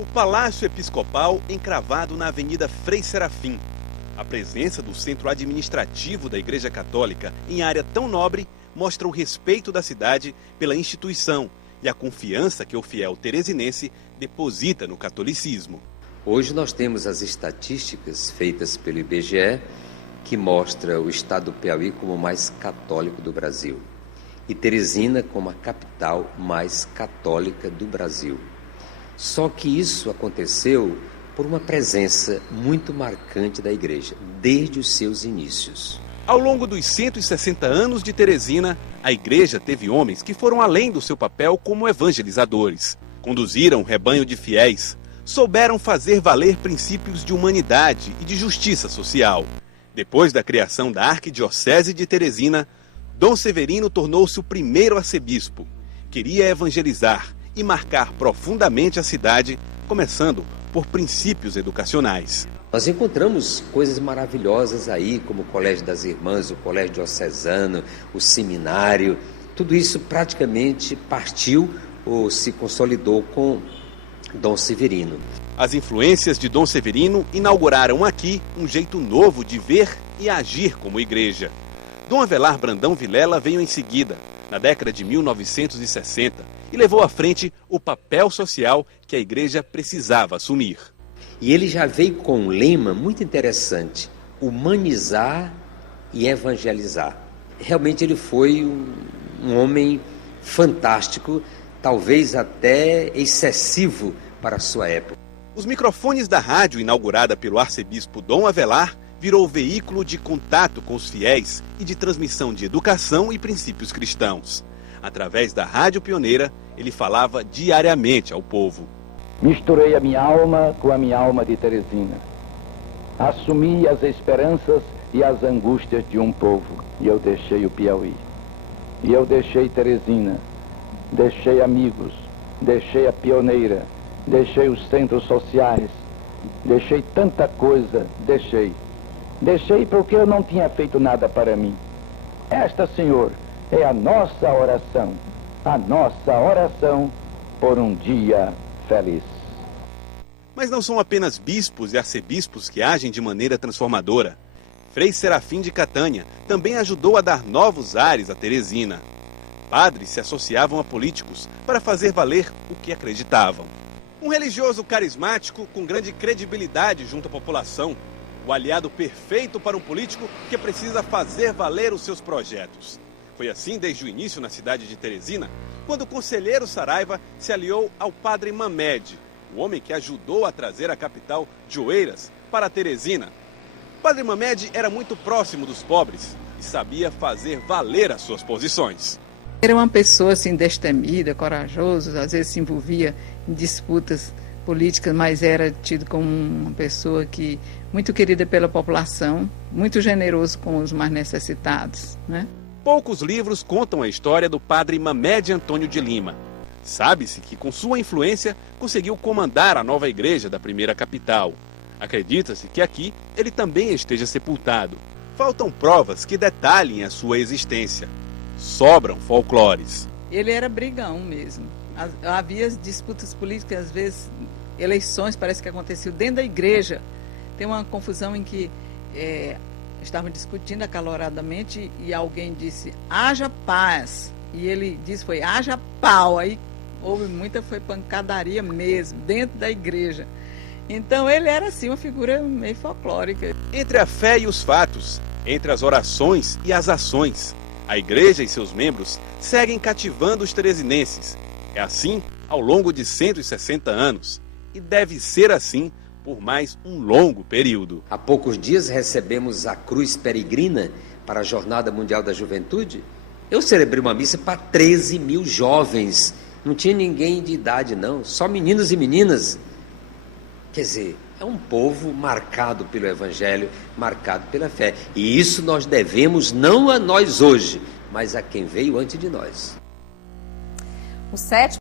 O Palácio Episcopal encravado na Avenida Frei Serafim. A presença do centro administrativo da Igreja Católica em área tão nobre mostra o respeito da cidade pela instituição e a confiança que o fiel teresinense deposita no catolicismo. Hoje nós temos as estatísticas feitas pelo IBGE que mostra o estado do Piauí como o mais católico do Brasil e Teresina como a capital mais católica do Brasil. Só que isso aconteceu por uma presença muito marcante da igreja, desde os seus inícios. Ao longo dos 160 anos de Teresina, a igreja teve homens que foram além do seu papel como evangelizadores. Conduziram um rebanho de fiéis, souberam fazer valer princípios de humanidade e de justiça social. Depois da criação da Arquidiocese de Teresina, Dom Severino tornou-se o primeiro arcebispo. Queria evangelizar e marcar profundamente a cidade, começando por princípios educacionais. Nós encontramos coisas maravilhosas aí, como o Colégio das Irmãs, o Colégio Diocesano, o seminário. Tudo isso praticamente partiu ou se consolidou com Dom Severino. As influências de Dom Severino inauguraram aqui um jeito novo de ver e agir como igreja. Dom Avelar Brandão Vilela veio em seguida, na década de 1960, e levou à frente o papel social que a igreja precisava assumir. E ele já veio com um lema muito interessante: humanizar e evangelizar. Realmente ele foi um homem fantástico, talvez até excessivo para a sua época. Os microfones da rádio inaugurada pelo arcebispo Dom Avelar virou veículo de contato com os fiéis e de transmissão de educação e princípios cristãos. Através da Rádio Pioneira, ele falava diariamente ao povo. Misturei a minha alma com a minha alma de Teresina. Assumi as esperanças e as angústias de um povo. E eu deixei o Piauí. E eu deixei Teresina. Deixei amigos. Deixei a Pioneira. Deixei os centros sociais. Deixei tanta coisa. Deixei porque eu não tinha feito nada para mim. Esta, Senhor, é a nossa oração. A nossa oração por um dia feliz. Mas não são apenas bispos e arcebispos que agem de maneira transformadora. Frei Serafim de Catânia também ajudou a dar novos ares a Teresina. Padres se associavam a políticos para fazer valer o que acreditavam. Um religioso carismático com grande credibilidade junto à população. O aliado perfeito para um político que precisa fazer valer os seus projetos. Foi assim desde o início na cidade de Teresina, quando o conselheiro Saraiva se aliou ao padre Mamed, o homem que ajudou a trazer a capital de Oeiras para Teresina. Padre Mamed era muito próximo dos pobres e sabia fazer valer as suas posições. Era uma pessoa assim destemida, corajoso, às vezes se envolvia em disputas políticas, mas era tido como uma pessoa que muito querida pela população, muito generoso com os mais necessitados, né? Poucos livros contam a história do padre Mamed Antônio de Lima. Sabe-se que com sua influência conseguiu comandar a nova igreja da primeira capital. Acredita-se que aqui ele também esteja sepultado. Faltam provas que detalhem a sua existência. Sobram folclores. Ele era brigão mesmo. Havia disputas políticas, às vezes eleições, parece que aconteciam dentro da igreja. Tem uma confusão em que estavam discutindo acaloradamente e alguém disse, haja paz. E ele disse, foi, haja pau. Aí houve foi pancadaria mesmo, dentro da igreja. Então ele era assim uma figura meio folclórica. Entre a fé e os fatos, entre as orações e as ações, a igreja e seus membros seguem cativando os teresinenses. É assim ao longo de 160 anos. E deve ser assim por mais um longo período. Há poucos dias recebemos a Cruz Peregrina para a Jornada Mundial da Juventude. Eu celebrei uma missa para 13 mil jovens. Não tinha ninguém de idade, não. Só meninos e meninas. Quer dizer, é um povo marcado pelo Evangelho, marcado pela fé. E isso nós devemos não a nós hoje, mas a quem veio antes de nós. O 7